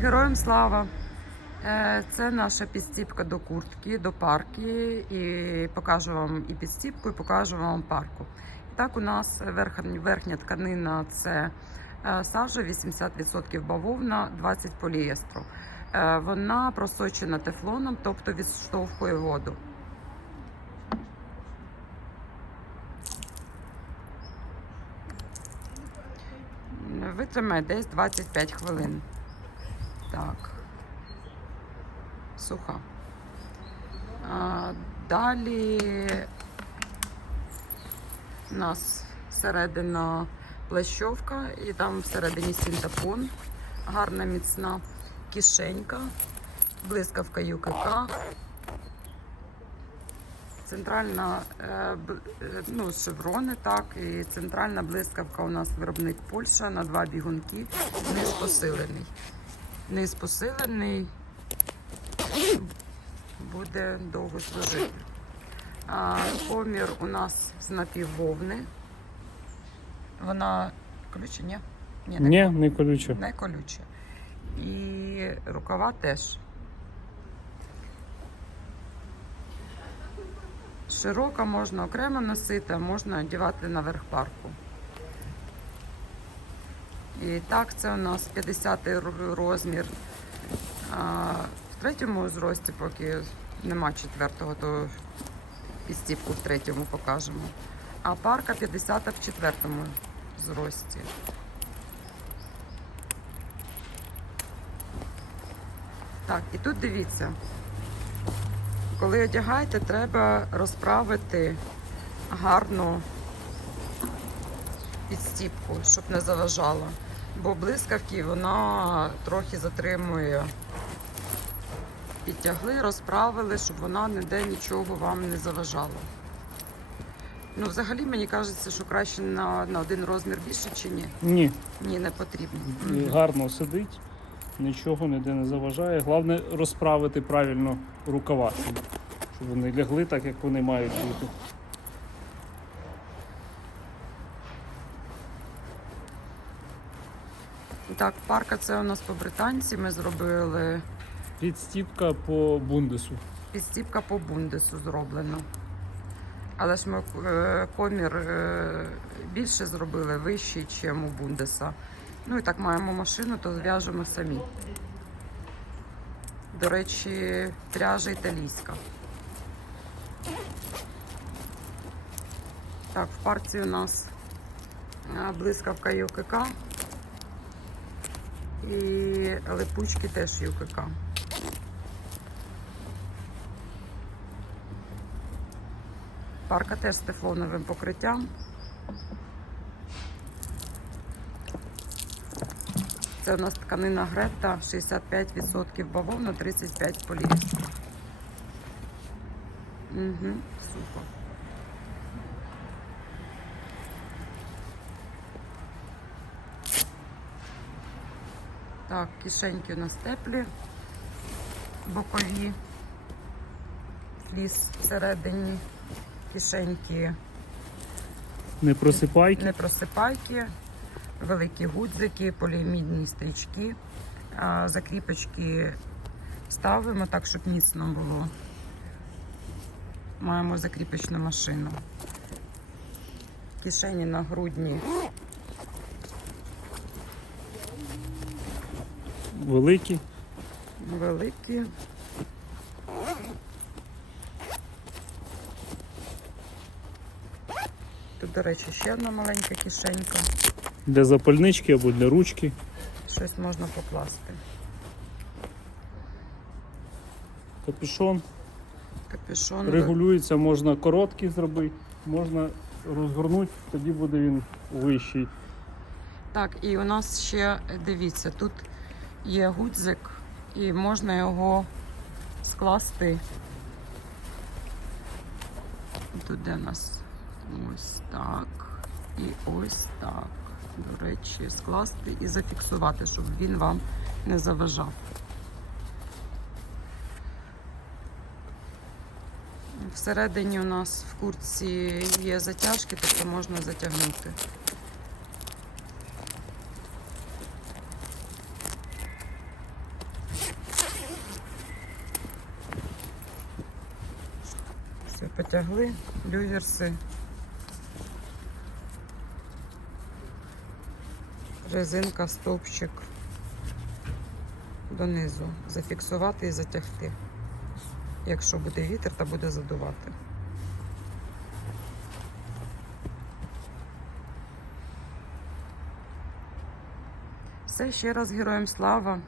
Героям слава! Е, Це наша підстіпка до куртки, до парки. І покажу вам і підстіпку, і покажу вам парку. І так, у нас верхня, тканина це е, сажа, 80% бавовна, 20% поліестру. Е, Вона просочена тефлоном, тобто відштовхує воду. Витримає десь 25 хвилин. Так. Суха. А, далі у нас середина плащовка і там всередині синтепон. Гарна міцна кишенька, блискавка ЮКК. Центральна е, е, ну, шеврони, так, і центральна блискавка у нас виробник Польща на два бігунки. Низ посилений. Низ посилений буде довго служити. А, комір у нас з напіввовни. Вона колюча, ні? Ні, не Ні, не колюче. не колюче. І рукава теж. Широка можна окремо носити, а можна одягати наверх парку. І так, це у нас 50 р- розмір. А, в третьому зрості, поки нема четвертого, то підстіпку в третьому покажемо. А парка 50 в четвертому зрості. Так, і тут дивіться. Коли одягаєте, треба розправити гарно підстіпку, щоб не заважала. Бо блискавки вона трохи затримує. Підтягли, розправили, щоб вона ніде нічого вам не заважала. Ну, взагалі, мені кажеться, що краще на, на один розмір більше чи ні? Ні, Ні, не потрібно. і гарно сидить, нічого ніде не заважає. Головне розправити правильно рукава, щоб, щоб вони лягли так, як вони мають бути. Так, парка це у нас по британці. Ми зробили Підстіпка по бундесу. підстіпка по бундесу зроблена. Але ж ми е, комір е, більше зробили, вищий, ніж у бундеса. Ну і так маємо машину, то зв'яжемо самі. До речі, пряжа італійська. Так, в парці у нас е, блискавка ЮКК. І липучки теж ЮКК. Парка теж з тефлоновим покриттям. Це у нас тканина Гретта, 65% бавовна, 35% поліестру. Угу, супер. Так, кишеньки у нас теплі, бокові, фліс всередині, кишеньки. Не просипайки. не просипайки, великі гудзики, поліамідні стрічки, закріпочки ставимо так, щоб міцно було. Маємо закріпочну машину. Кишені на грудні Великі. великі. Тут, до речі, ще одна маленька кишенька. Для запальнички або для ручки. Щось можна покласти. Капюшон Капюшон. регулюється, можна короткий зробити, можна розгорнути, тоді буде він вищий. Так, і у нас ще дивіться, тут є гудзик, і можна його скласти. Тут де у нас ось так і ось так. До речі, скласти і зафіксувати, щоб він вам не заважав. Всередині у нас в куртці є затяжки, тобто можна затягнути. Потягли люверси. Резинка, стовпчик донизу. Зафіксувати і затягти. Якщо буде вітер, то буде задувати. Все ще раз героям слава.